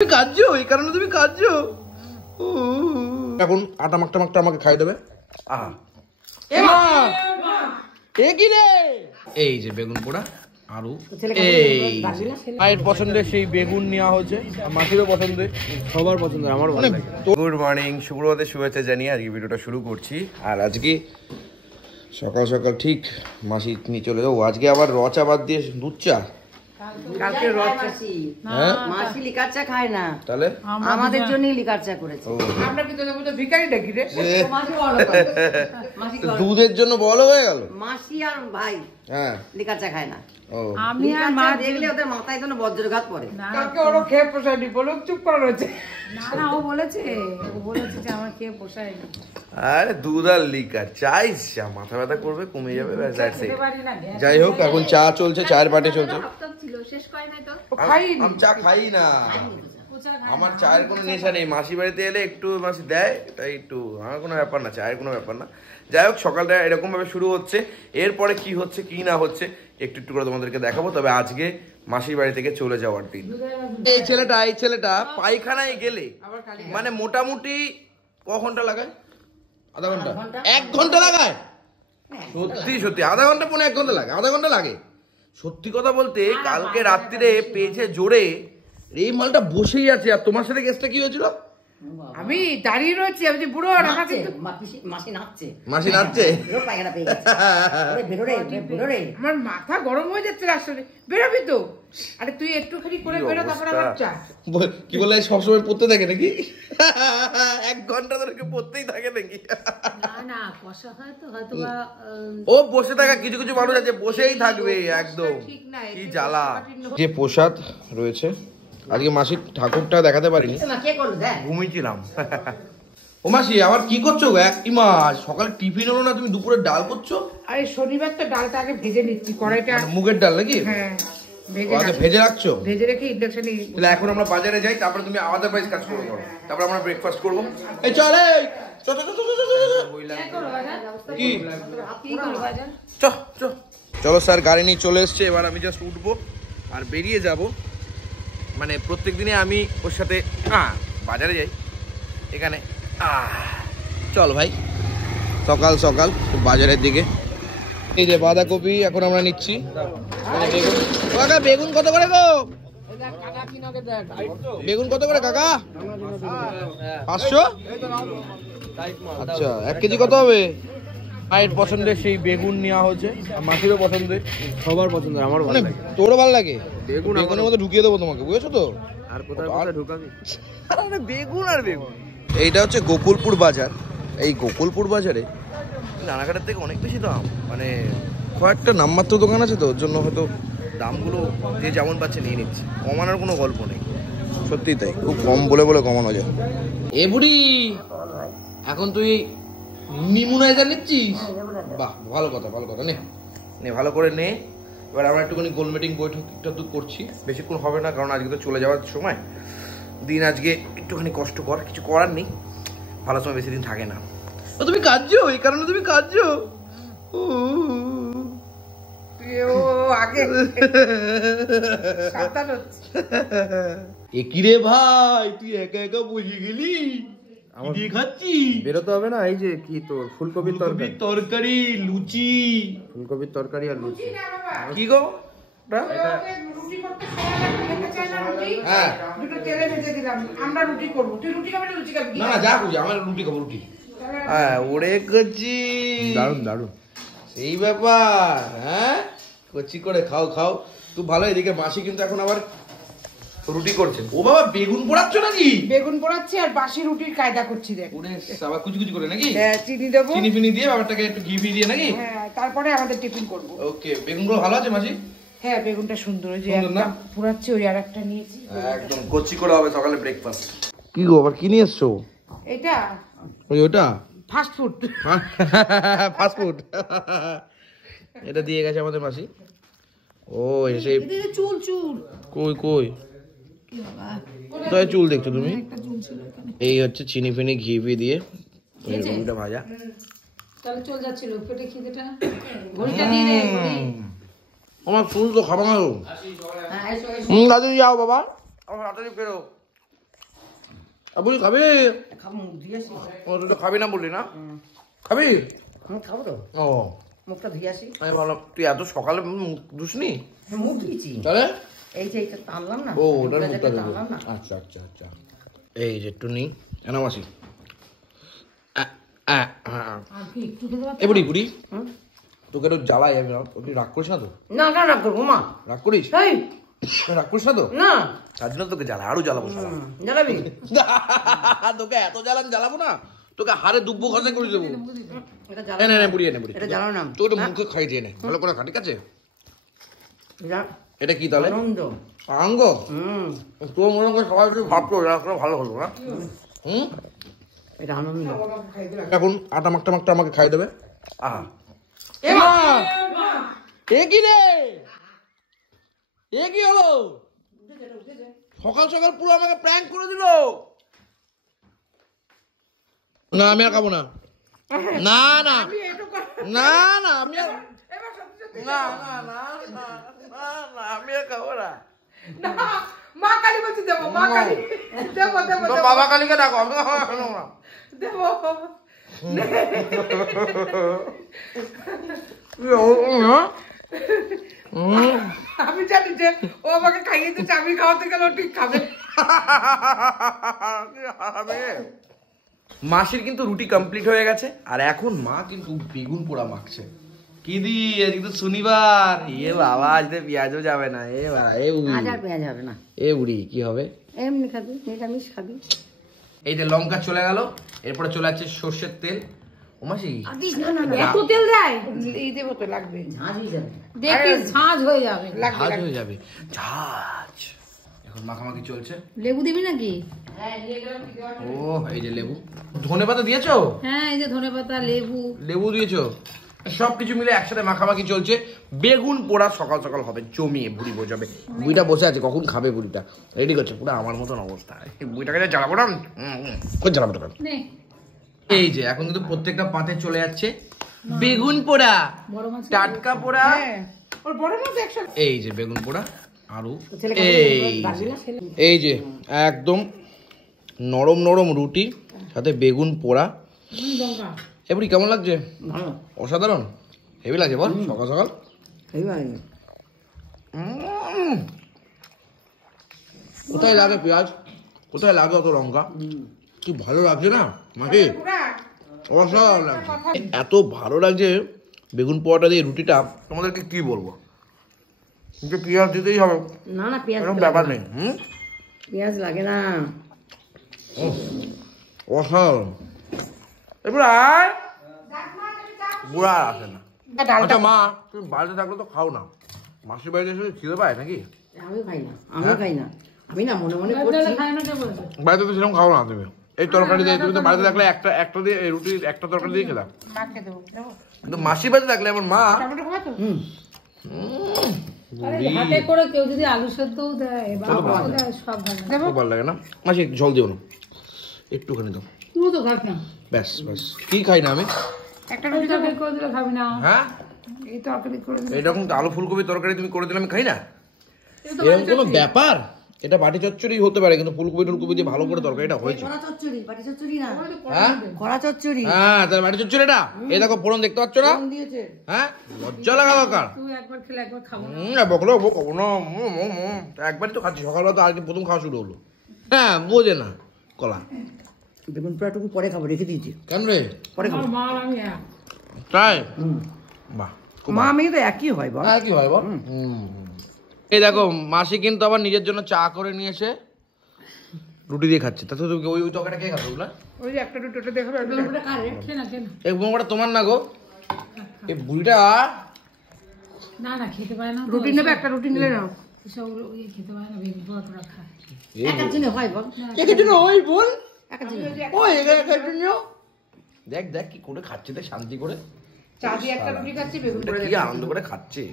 তুমি কাঁদছো, এই কারণে তুমি কাঁদছো। এখন আটা মাখটা মাখটা আমাকে খাই দেবে। আহা এ কি রে, এই যে বেগুন পোড়া আরু এই মায়ের পছন্দের সেই বেগুন নেওয়া হচ্ছে, মাসিরও পছন্দের, সবার পছন্দের, আমার ভালো লাগে। গুড মর্নিং, শুক্রবারের শুভেচ্ছা জানিয়ে আজকে ভিডিওটা শুরু করছি। আর আজকে সকাল সকাল ঠিক মাসি নিয়ে চলে যাবো। আজকে আবার রচা বাদ দিয়ে দুধ চা। কালকে মাসি হ্যাঁ মাসি লিকার চা খায় না, তাহলে আমাদের জন্যই লিকার চা করেছে। আমরা কি তোদের মতো ভিখারি ডাকি রে? দুধের জন্য বলো হয়ে গেল। মাসি আর ভাই হ্যাঁ লিকার চা খায় না। আমি আর মা দেখলে ওদের মাথায় যেন বজ্রঘাত পড়ে। কালকে ওরও খেয়ে পোষায়নি, বলো চুপ করা রয়েছে। না ও বলেছে যে আমার খেয়ে পোষায় না। আরে দুধ আর লিকার চাই, মাথা ব্যথা করবে, কমে যাবে। যাই হোক, এখন চা চলছে, চায়ের পার্টি চলছে। আমি চা খাই না, আমার চায়ের কোনো নেশা নেই। মাসি বাড়িতে এলে একটু মাসি দেয়, তাই একটু, আমার কোনো ব্যাপার না, চায়ের কোনো ব্যাপার না। যাই হোক, সকালটা এরকম ভাবে শুরু হচ্ছে। এরপরে কি হচ্ছে কি না হচ্ছে একটু একটু করে তোমাদেরকে দেখাবো। তবে আজকে মাসির বাড়ি থেকে চলে যাওয়ার দিন। এই ছেলেটা পায়খানায় গেলে মানে মোটামুটি ক ঘন্টা লাগায়? আধা ঘন্টা, 1 ঘন্টা লাগায়। সত্যি আধা ঘন্টা, পৌনে 1 ঘন্টা লাগে, আধা ঘন্টা লাগে। সত্যি কথা বলতে কালকে রাত্রিরে পেয়েছে জোরে, এই মালটা বসেই আছে। আর তোমার সাথে কেসটা কি হয়েছিল? আমি দাঁড়িয়ে রয়েছি, আমি যে বুড়ো মাসি নাচছে, মাসি নাচছে, পায়খানা পেয়ে গেছে। আমার মাথা গরম হয়ে যাচ্ছে আসলে। বেরোবি তো? আরে তুই একটুখানি করে বেরো, তারপর আমার চা। কি বলে সবসময় পড়তে থাকে নাকি? 1 ঘন্টা ধরে পড়তেই থাকে নাকি? না কষা হয় তো হয়তো ও বসে থাকা, কিছু কিছু মানুষ আছে বসেই থাকবে একদম। কি জ্বালা। যে প্রসাদ রয়েছে, আজকে মাসির ঠাকুরটা দেখাতে পারিনি, ঘুমিয়েছিলাম। ও মাসি আবার কি করছো? কি মাস সকালে টিফিন হলো না, তুমি দুপুরে ডাল করছো? আরে শনিবার তো ডালটা আগে ভেজে নিচ্ছি কড়াইটা। মুগের ডাল নাকি? হ্যাঁ ভেজে রাখছো? ভেজে রেখে ইন্ডাকশনে। তাহলে এখন আমরা বাজারে যাই, তারপরে তুমি আমাদের বাড়িতে কাজ করবো, তারপর আমরা ব্রেকফাস্ট করবো। এই চলে চলো স্যার, গাড়ি নিয়ে চলে এসছে। এবার আমি জাস্ট উঠবো আর বেরিয়ে যাব। মানে প্রত্যেক দিনে আমি ওর সাথে বাজারে যাই। এখানে চল ভাই, সকাল সকাল বাজারের দিকে। এই যে বাঁধাকপি এখন আমরা নিচ্ছি। বেগুন কত করে গো? বেগুন কত করে কাকা? 500? আচ্ছা, 1 কেজি কত হবে? মায়ের পছন্দের সেই বেগুন নেওয়া হচ্ছে, মাসিরও পছন্দের, সবার পছন্দের, আমার ভালো লাগে। তোরও ভালো লাগে? বেগুনের মধ্যে ঢুকিয়ে দেবো তোমাকে, বুঝেছো তো? আর কোথায় ঢুকাবি? আরে বেগুন আর বেগুন। এইটা হচ্ছে গোকুলপুর বাজার। এই গোকুলপুর বাজারে রানাঘাটের থেকে অনেক বেশি দাম। মানে কয়েকটা নামমাত্র দোকান আছে তো, ওর জন্য হয়তো দামগুলো যে যেমন পাচ্ছে নিয়ে নিচ্ছে, কমানোর কোনো গল্প নেই। সত্যি তাই, খুব কম বলে কমানো যায়। এ বুড়ি, এখন তুই নিমুনাইজার নিচ্ছিস? বাহ, ভালো কথা নে ভালো করে নে। এবার আমরা একটুখানি গোলমেটিং বৈঠকটা তো করছি, বেশিক্ষণ হবে না, কারণ আজকে তো চলে যাওয়ার সময় দিন। আজকে একটুখানি কষ্টকর, কিছু করার নেই, ভালো সময় বেশি দিন থাকে না। তুমি কাঁদছো, এই কারণে তুমি কাঁদছো। একিরে ভাই, তুই একা একা বসে গেলি, খাচ্ছি? বেরোতে হবে না। এই যে কি তোর ফুলকপির তরকারি, লুচি, ফুলকপির তরকারি আর লুচি। কি গো? হ্যাঁ, না যা খুঁজি, আমার রুটি খাবো, রুটি। হ্যাঁ, ওরে কচি, দারুন সেই ব্যাপার। হ্যাঁ, কচি করে খাও খুব ভালো। এদিকে মাসি কিন্তু এখন আবার রুটি করছে। ও বাবা, বেগুন পোড়াচ্ছ নাকি? বেগুন পোড়াচ্ছি আর বাসি রুটির কায়দা করছি। দেখ আবার কুচি করে নাকি? হ্যাঁ, চিনি দেবো, চিনি ফিনি দিয়ে ব্যাপারটাকে একটু ঘি দিয়ে নাকি? হ্যাঁ, তারপরে আমাদের টিফিন করবো। ওকে, বেগুনগুলো ভালো আছে মাসি? হ্যাঁ, বেগুনটা সুন্দর, যে একটা পোড়াচ্ছি, ওই আরেকটা নিয়েছি, একদম কচি করে হবে সকালে ব্রেকফাস্ট। কি গো, আবার কি নিয়ে এসছো? এটা ওটা ফাস্ট ফুড। এটা দিয়ে গেছে আমাদের মাসি। ও এসে চুল কই তাই চুল দেখছো তুমি? এই হচ্ছে চিনি ফিনি ঘি দিয়ে রুটিটা ভাজা। তাহলে চল যাচ্ছিল পেটে খিদেটা। ঘড়িটা দিয়ে দে। আমার চুল তো খাবা না। দাদু যাও বাবা, আমার তাড়াতাড়ি ফেরো। বুঝি খাবি? খাবো, মুখ ধুয়ে আসি। ও তুই তো খাবি না বললি না? খাবি? খাবো তো, ও মুখটা ধুয়ে আসি। আমি ভাবলাম তুই এত সকালে মুখ ধুসনি? মুখ ধুয়েছি, তাহলে এইটা টানলাম না। ও ওটার মুখটা মুখটা যেটা দেবো। টানলাম না। আচ্ছা আচ্ছা আচ্ছা, এই যে একটু নি এনা মাসি। আর কি একটু খেতে পারতো? এ বুড়ি বুড়ি, হুম? তোকে একটু জ্বালাই আমি, তুই রাগ করিস না তো? না না, রাগ করবো মা। রাগ করিস? এই, তুই রাগ করিস না তো? না, তার জন্য তোকে জ্বালা, আরো জ্বালাবো শালা। জ্বালাবি? তোকে এত জ্বালাবো না, তোকে হাড়ে দুব্বো খসে করে দেবো। এটা এনে জ্বালানো। নে বুড়ি, এনে বুড়ি, এটা জ্বালানো না। তোকে একটু মুখে খাই দিয়ে নে, ভালো করে খা, ঠিক আছে? এটা এটা কি তাহলে? আনন্দ। আঙ্গ তোর মনে করে সবাই একটু ভাবতো এরা ভালো হলো না। হুম, এটা আনন্দ। এখন আটা মাখটা মাখটা আমাকে খাই দেবে। আহা, এ মা, এ কি রে, এ কি হলো? সকাল সকাল পুরো আমাকে প্র্যাঙ্ক করে দিল। না আমি আর খাবো না, না না না না, আমি আর না না না না না, আমি আর খাবো না। না, মা কালী বলছি দেবো, মা কালী দেবো দেবো তোর দেবো, বাবা কালীকে ডাকো, আমি খাবো না। দেবো। আমি জানি যে ও আমাকে খাইয়ে দিচ্ছে, আমি খাওয়াতে গেলে ও ঠিক খাবে। মাসির কিন্তু রুটি কমপ্লিট হয়ে গেছে, আর এখন মা কিন্তু বেগুন পোড়া মাখছে। কি দি, আজকে তো শনিবার, এ বাবা আজকে পেঁয়াজও যাবে না। এ বাবা, এ বুড়ি, আজ আর পেঁয়াজ হবে না, এ বুড়ি কি হবে? এমনি খাবি, নিরামিষ খাবি। এই যে লঙ্কা চলে গেল, এরপরে চলে যাচ্ছে সর্ষের তেল। ও মাসি, আদিস না না না, এত তেল দেয়? এই দেবো তো, লাগবে, ঝাঁঝ হয়ে যাবে। দেখি ঝাঁঝ হয়ে যাবে। লাগবে ঝাঁজ লাগবে। হয়ে যাবে, ঝাঁজ। এখন মাখামাখি চলছে। লেবু দিবি নাকি? ও এই যে লেবু, ধনেপাতা দিয়েছো? হ্যাঁ, এই যে ধনেপাতা, লেবু। লেবু দিয়েছো? সবকিছু মিলে একসাথে মাখামাখি চলছে। বেগুন পোড়া সকাল সকাল হবে, জমিয়ে বুড়ি বোঝাবে। বুড়িটা বসে আছে, কখন খাবে বুড়িটা, রেডি করছে পুরো আমার মতন অবস্থা। এই বুড়িটাকে যা জ্বালাবো না, কোন জ্বালাবো তোকে। নে, এই যে এখন কিন্তু প্রত্যেকটা পাতে চলে যাচ্ছে বেগুন পোড়া, বড় মাছ। টাটকা পোড়া। হ্যাঁ, ওর বড় মাছ একসাথে। এই যে বেগুন পোড়া, আরো ছেলেকে এই যে একদম নরম নরম রুটি, সাথে বেগুন পোড়া। লঙ্কা। এবারে কেমন লাগছে? ভালো, অসাধারণ, হেভি লাগছে বল সকাল সকাল। এইবার কোথায় লাগে পেঁয়াজ, কোথায় লাগে অত লঙ্কা, কি ভালো লাগছে না মাকে, পুরা অসাধারণ লাগছে। এত ভালো লাগছে বেগুন পোড়াটা দিয়ে রুটিটা, তোমাদেরকে কি বলবো, কিন্তু পেঁয়াজ দিতেই হবে, না না, পেঁয়াজ এরকম ব্যাপার নেই। পেঁয়াজ লাগে না। অসাধারণ। এবার আর বুড়া আর আসে না। আচ্ছা মা, তুমি বাড়িতে থাকলে তো খাও না, মাসির বাড়িতে এসে খিদে পায় নাকি? আমিও খাই না, আমিও খাই না, আমি না মনে মনে লজ্জা করছি। খায় না কে বলছে? বাড়িতে তো সেরকম খাও না তুমি, এই তরকারি দিয়ে, তুমি তো বাড়িতে থাকলে একটা দিয়ে এই রুটি একটা তরকারি দিয়ে খেলাম, মাকে দেবো, দেবো। কিন্তু মাসির বাড়িতে থাকলে আমার মা টমেটো খাবো তো? আরে হাতে করে কেউ যদি আলু সেদ্ধও দেয় বা ভাতও দেয়, সব ভালো লাগে। খুব ভালো লাগে না মাসি, একটু জল দিও না, একটুখানি দাও, তুই তো খাস না। ব্যাস ব্যাস। কি খাই না আমি? একটা রুটি রুটি তরকারি করে দিলে খাবি না। হ্যাঁ, এই তরকারি করে দিলে। এইরকম তো আলু ফুলকপি তরকারি তুমি করে দিলে আমি খাই না, এই তো এরকম কোনো ব্যাপার? এটা বাটি চচ্চড়ি হতে পারে, কিন্তু ফুলকপি টুলকপি দিয়ে ভালো করে তরকারিটা হয়েছে। খরা চচ্চড়ি, পাটি চচ্চড়ি না, হ্যাঁ খরা চচ্চড়ি হ্যাঁ, তার বাটি চচ্চড়ি এটা, এই দেখো ফোড়ন দেখতে পাচ্ছ না? দিয়েছে। হ্যাঁ, লজ্জা লাগা দরকার। তুই একবার খেলে একবার খাবো না। বকলো বকবো না, একবারই তো খাচ্ছি, সকালবেলা তো আজকে প্রথম খাওয়া শুরু হলো। হ্যাঁ, বোঝে না কলা। বেগুন পোড়াটুকু পরে খাবো, রেখে দিয়েছি কেন রে? পরে খাবো। আমার মা আর আমি এক। তাই? বাহ, খুব মা ভালো। আমি তো একই হয় বল। আর কি হয় বল? এই দেখো মাসি কিন্তু আবার নিজের জন্য চা করে নিয়ে এসে রুটি দিয়ে খাচ্ছে। তাতে তুমি ওই ওই তরকারিটা কে খাবে ওগুলা? ওই যে একটা রুটি ওটা দেখাবে, ওটা ওটা কার রে? খেয়ে না, খেয়ে না। এই বোমাটা তোমার না গো, এই বুড়িটা না না, খেতে পারে না তো। রুটি নেবে, একটা রুটি নিলে নাও। এসব ওই খেতে পারে না, বেগুন পোড়া টোড়া খায়। একার জন্য হয় বল, একের জন্য ওই বল, একার জন্য। ওই একের জন্য। দেখ দেখ কি করে খাচ্ছে, দেখ শান্তি করে, চা দিয়ে একটা রুটি খাচ্ছি, বেগুন এটা পোড়া কি দিয়ে। আনন্দ করে খাচ্ছে।